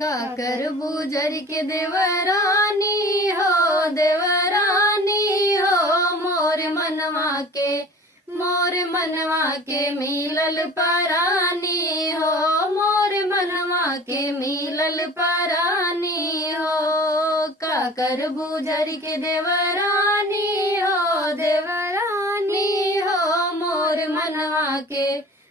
काकर बुजर के देवरानी हो मोर मनवा के मिलल परानी हो मोर मनवा के मिलल परानी हो काकर बुजर के देवरानी हो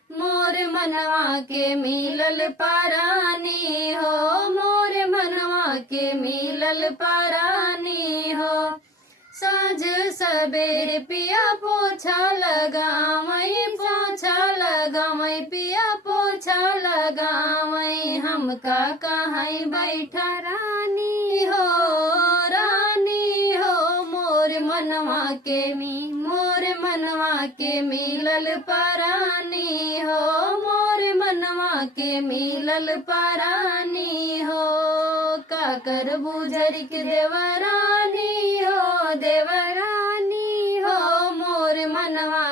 मोर मनवा के मिलल परानी हो मोर मनवा के मिलल परानी हो साँझ सबेर पिया पोछा लगावई पिया पोछा लगावई हमका कहीं बैठा रानी हो मोर मनवा के मिलल परानी हो मोर मनवा के मिलल परानी हो काकर बुझर के देवरानी हो मोर मनवा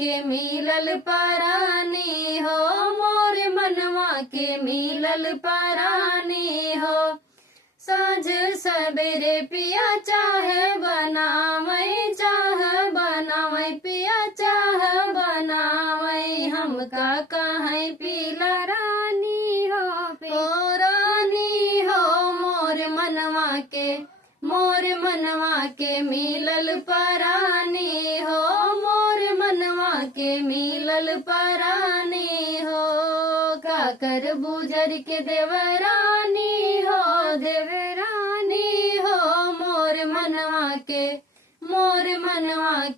के मिलल परानी हो मोर मनवा के मिलल परानी हो साँझ सबेरे पिया चाह बनावई पिया चाह बनावई हमका कहीं पीला रानी हो मोर मनवा के मिलल परानी हो मोर मनवा के मिलल परानी हो काकर बुजर के देवरानी हो मोर मनवा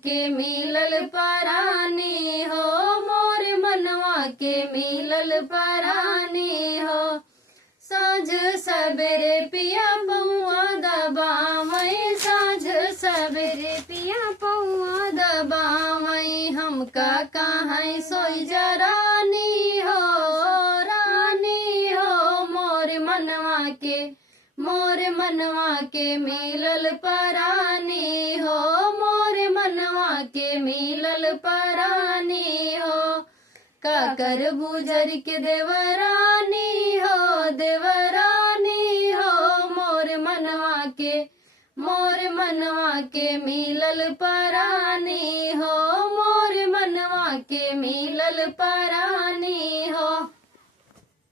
के मिलल परानी हो मोर मनवा के मिलल परानी हो साँझ सबेरे पिया पौआ दबावई हमका कहीं सोई जरानी हो मोर मनवा के मिलल परानी हो मोर मनवा के मिलल परानी हो काकर बुजर के देवरानी हो मोर मनवा के मिलल परानी हो मोर मनवा के मिलल परानी हो।